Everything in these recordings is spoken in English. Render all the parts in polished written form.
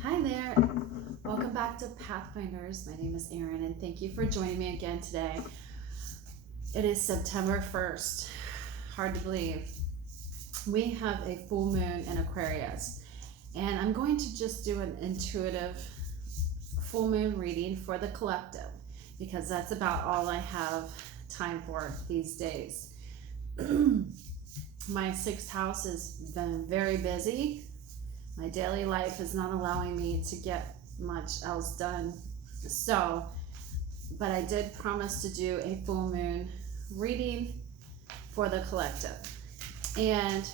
Hi there. Welcome back to Pathfinders. My name is Erin and thank you for joining me again today. It is September 1st. Hard to believe. We have a full moon in Aquarius, and I'm going to just do an intuitive full moon reading for the collective because that's about all I have time for these days. My sixth house has been very busy. My daily life is not allowing me to get much else done. But I did promise to do a full moon reading for the collective. And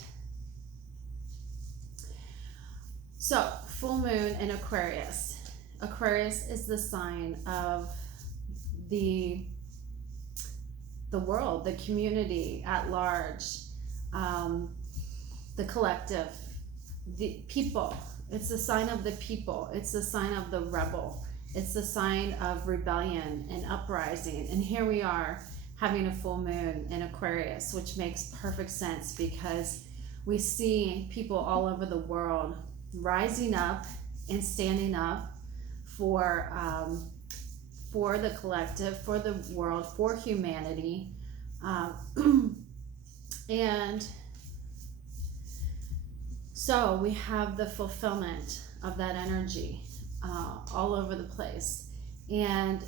so, full moon in Aquarius. Aquarius is the sign of the world, the community at large, the collective, the people. It's the sign of the people. It's the sign of the rebel. It's the sign of rebellion and uprising. And here we are having a full moon in Aquarius, which makes perfect sense because we see people all over the world rising up and standing up for the collective, for the world, for humanity, and so we have the fulfillment of that energy all over the place. And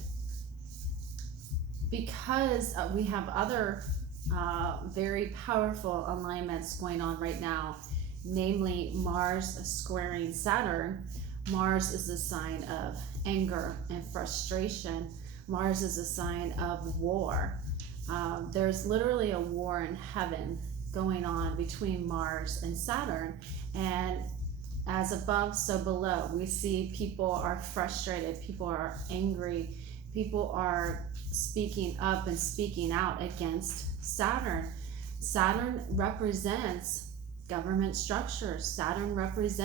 because we have other very powerful alignments going on right now, namely Mars squaring Saturn. Mars is a sign of anger and frustration. Mars is a sign of war. There's literally a war in heaven going on between Mars and Saturn, and as above so below. We see people are frustrated, people are angry, people are speaking up and speaking out against Saturn. Saturn represents government structures. Saturn rules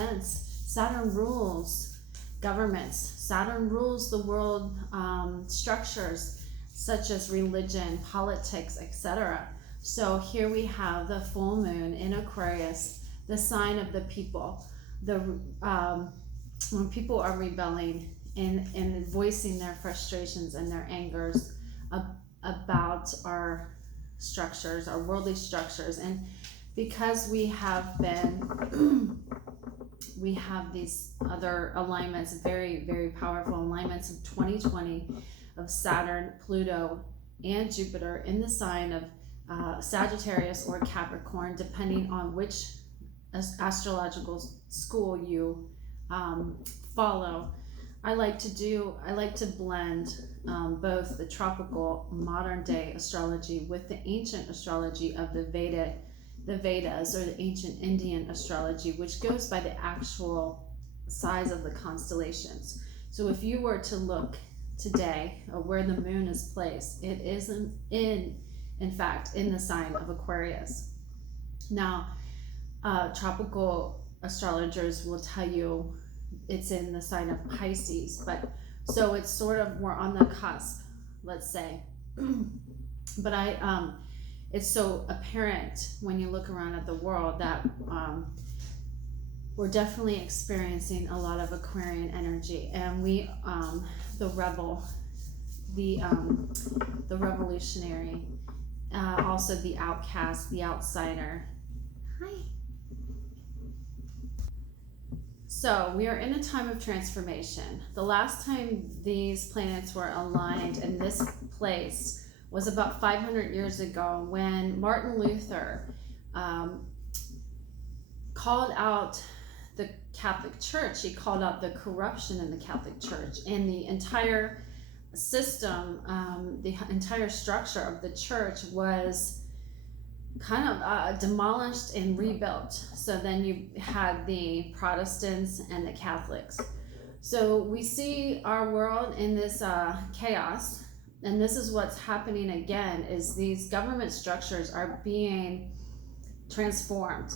governments. Saturn rules the world structures such as religion, politics, etc. So here we have the full moon in Aquarius, the sign of the people. When people are rebelling and voicing their frustrations and their angers about our structures, our worldly structures. And because we have these other alignments, very, very powerful alignments of 2020 of Saturn, Pluto, and Jupiter in the sign of Sagittarius or Capricorn, depending on which astrological school you follow. I like to blend both the tropical modern day astrology with the ancient astrology of the Vedas, or the ancient Indian astrology, which goes by the actual size of the constellations. So if you were to look today where the moon is placed, it is in fact in the sign of Aquarius. Now, tropical astrologers will tell you it's in the sign of Pisces, but so it's sort of, we're on the cusp, let's say. But it's so apparent when you look around at the world that we're definitely experiencing a lot of Aquarian energy, and we the rebel, the revolutionary, also the outcast, the outsider. Hi. So we are in a time of transformation. The last time these planets were aligned in this place was about 500 years ago, when Martin Luther called out the Catholic Church. He called out the corruption in the Catholic Church, and the entire system, the entire structure of the church was kind of demolished and rebuilt. So then you had the Protestants and the Catholics. So we see our world in this chaos, and this is what's happening again, is these government structures are being transformed.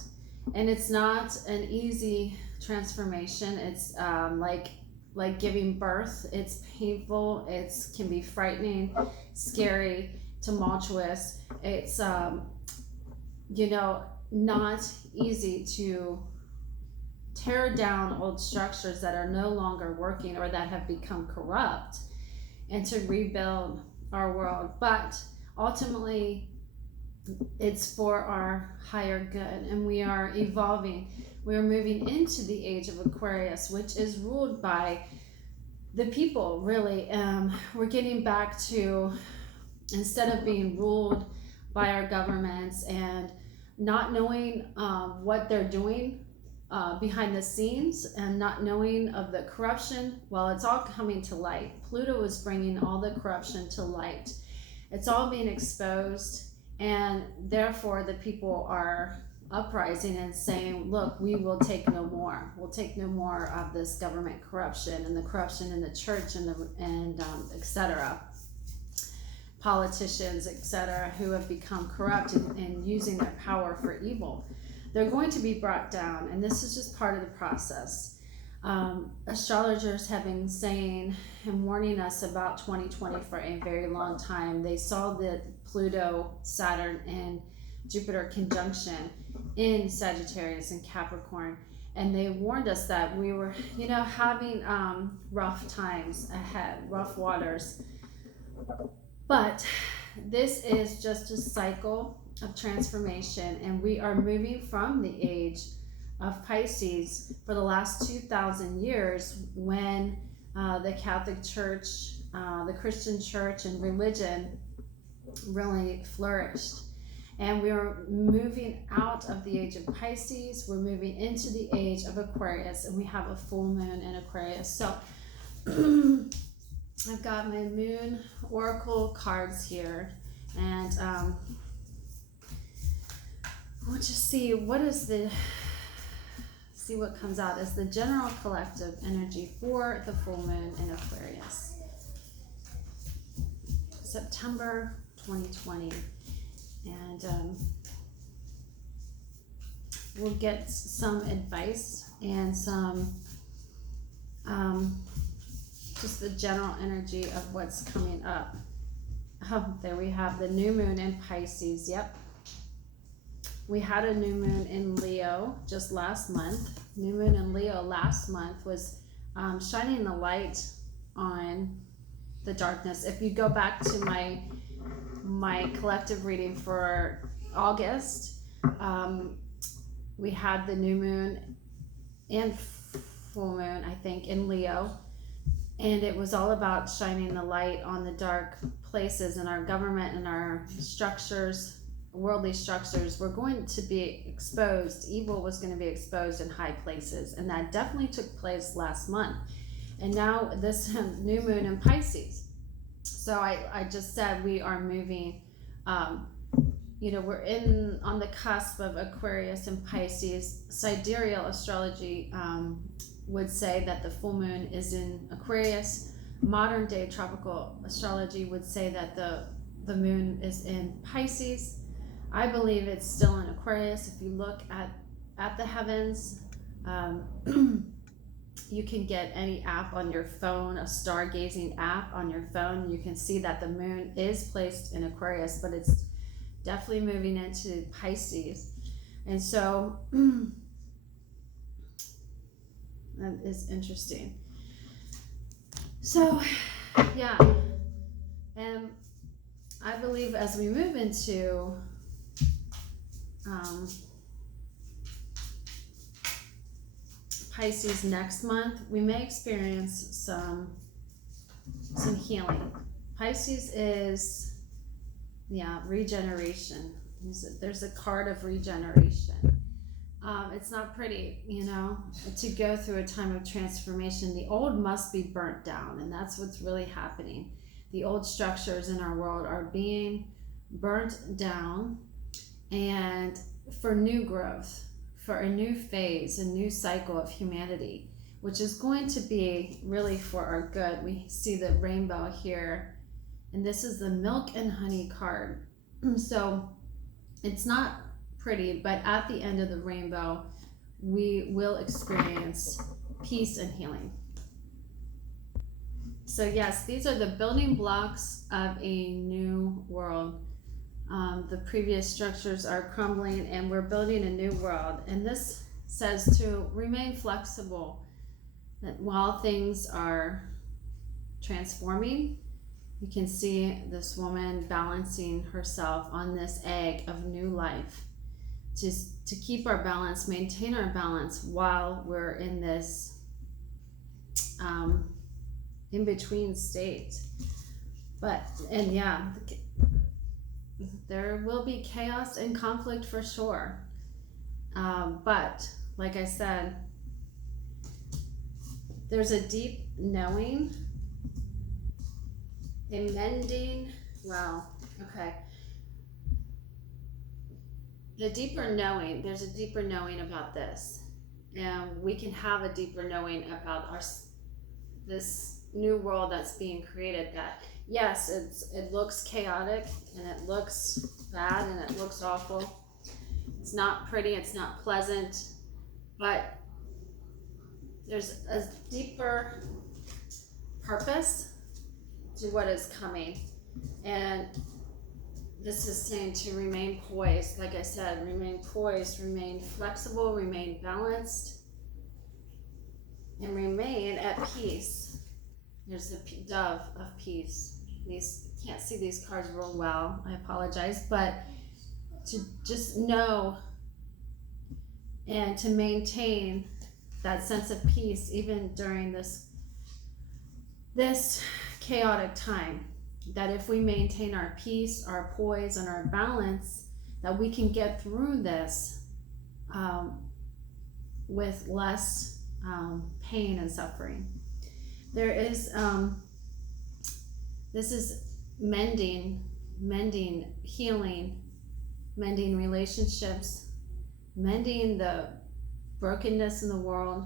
And it's not an easy transformation. It's like giving birth. It's painful, it can be frightening, scary, tumultuous. It's not easy to tear down old structures that are no longer working or that have become corrupt, and to rebuild our world. But ultimately, it's for our higher good, and we are evolving. We are moving into the age of Aquarius, which is ruled by the people, really. We're getting back to, instead of being ruled by our governments and not knowing what they're doing behind the scenes, and not knowing of the corruption, well, it's all coming to light. Pluto is bringing all the corruption to light. It's all being exposed, and therefore the people are uprising and saying, look, we will take no more. We'll take no more of this government corruption and the corruption in the church and etc. Politicians, etc., who have become corrupt and using their power for evil. They're going to be brought down, and this is just part of the process. Astrologers have been saying and warning us about 2020 for a very long time. They saw the Pluto, Saturn, and Jupiter conjunction in Sagittarius and Capricorn, and they warned us that we were, having rough times ahead, rough waters. But this is just a cycle of transformation, and we are moving from the age of Pisces for the last 2,000 years, when the Catholic Church, the Christian Church, and religion really flourished. And we are moving out of the age of Pisces. We're moving into the age of Aquarius, and we have a full moon in Aquarius. So I've got my moon oracle cards here, and we'll just see what comes out as the general collective energy for the full moon in Aquarius. September 2020. And we'll get some advice and some just the general energy of what's coming up. There we have the new moon in Pisces. Yep, we had a new moon in Leo just last month. New moon in Leo last month was shining the light on the darkness. If you go back to my collective reading for August, we had the new moon and full moon, I think, in Leo, and it was all about shining the light on the dark places in our government and our structures, worldly structures. Were going to be exposed. Evil was going to be exposed in high places, and that definitely took place last month. And now this new moon in Pisces. So I just said we are moving, we're on the cusp of Aquarius and Pisces. Sidereal astrology would say that the full moon is in Aquarius. Modern day tropical astrology would say that the moon is in Pisces. I believe it's still in Aquarius. If you look at the heavens, you can get any app on your phone, a stargazing app on your phone. You can see that the moon is placed in Aquarius, but it's definitely moving into Pisces. And so that is interesting. So yeah, and I believe as we move into Pisces next month, we may experience some healing. Pisces is, regeneration. There's a card of regeneration. It's not pretty, to go through a time of transformation. The old must be burnt down, and that's what's really happening. The old structures in our world are being burnt down, and for new growth, for a new phase, a new cycle of humanity, which is going to be really for our good. We see the rainbow here, and this is the milk and honey card. So it's not pretty, but at the end of the rainbow, we will experience peace and healing. So yes, these are the building blocks of a new world. The previous structures are crumbling, and we're building a new world. And this says to remain flexible, that while things are transforming, you can see this woman balancing herself on this egg of new life, just to keep our balance, maintain our balance while we're in this in between state. But, and yeah, there will be chaos and conflict for sure. But like I said, there's a deep knowing, a mending. Wow. Okay. The deeper knowing, there's a deeper knowing about this. And we can have a deeper knowing about this new world that's being created, that yes, it looks chaotic and it looks bad and it looks awful. It's not pretty, it's not pleasant, but there's a deeper purpose to what is coming. And this is saying to remain poised. Like I said, remain poised, remain flexible, remain balanced, and remain at peace. There's the dove of peace. These, can't see these cards real well, I apologize, but to just know and to maintain that sense of peace even during this chaotic time. That if we maintain our peace, our poise, and our balance, that we can get through this with less pain and suffering. There is, this is mending, healing, mending relationships, mending the brokenness in the world,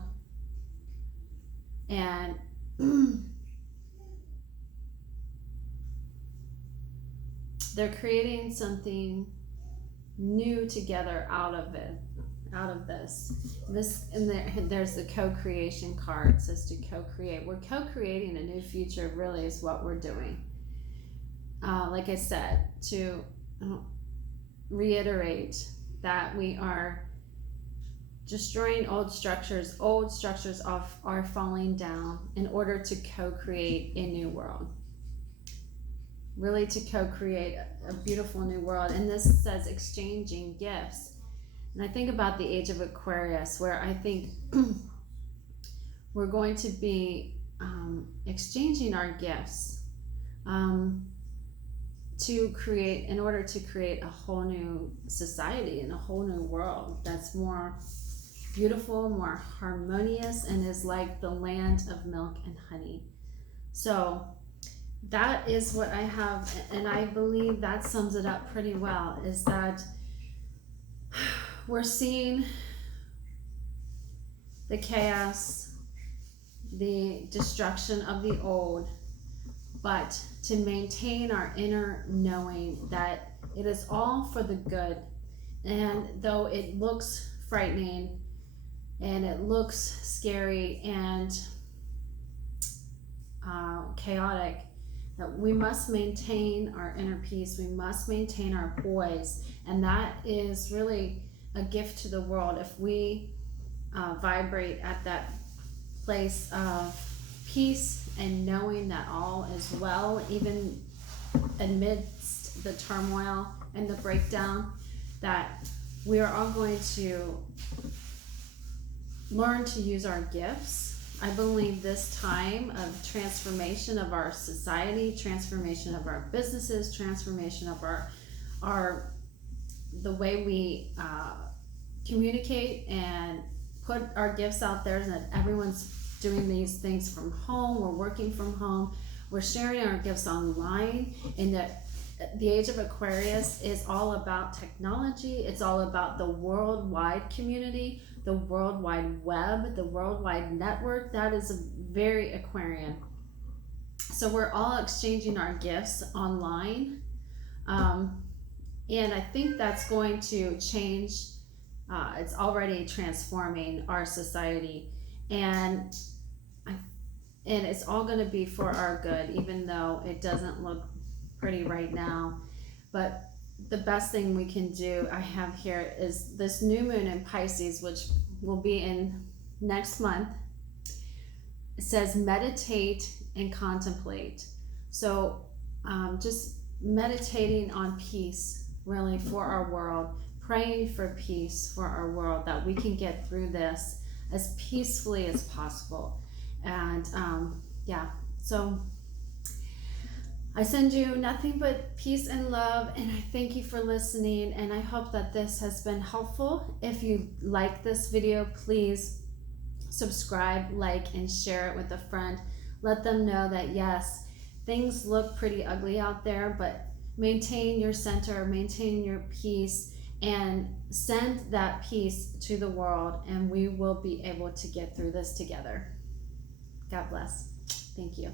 and they're creating something new together out of it, out of this. And there's the co-creation card. It says to co-create. We're co-creating a new future, really, is what we're doing. Like I said, to reiterate that we are destroying old structures. Old structures are falling down in order to co-create a new world. Really, to co-create a beautiful new world. And this says exchanging gifts. And I think about the Age of Aquarius, where I think we're going to be exchanging our gifts in order to create a whole new society and a whole new world that's more beautiful, more harmonious, and is like the land of milk and honey. So that is what I have, and I believe that sums it up pretty well, is that we're seeing the chaos, the destruction of the old, but to maintain our inner knowing that it is all for the good. And though it looks frightening and it looks scary and chaotic, that we must maintain our inner peace, we must maintain our poise, and that is really a gift to the world. If we vibrate at that place of peace and knowing that all is well, even amidst the turmoil and the breakdown, that we are all going to learn to use our gifts. I believe this time of transformation of our society, transformation of our businesses, transformation of the way we communicate and put our gifts out there, and that everyone's doing these things from home, we're working from home, we're sharing our gifts online, and that the Age of Aquarius is all about technology. It's all about the worldwide community, the World Wide Web, the worldwide network. That is very Aquarian. So we're all exchanging our gifts online. And I think that's going to change. It's already transforming our society. And it's all going to be for our good, even though it doesn't look pretty right now. But the best thing we can do, I have here, is this new moon in Pisces, which will be in next month. It says meditate and contemplate. So just meditating on peace, really, for our world, praying for peace for our world, that we can get through this as peacefully as possible. And yeah, so I send you nothing but peace and love, and I thank you for listening, and I hope that this has been helpful. If you like this video, please subscribe, like, and share it with a friend. Let them know that yes, things look pretty ugly out there, but maintain your center, maintain your peace, and send that peace to the world, and we will be able to get through this together. God bless. Thank you.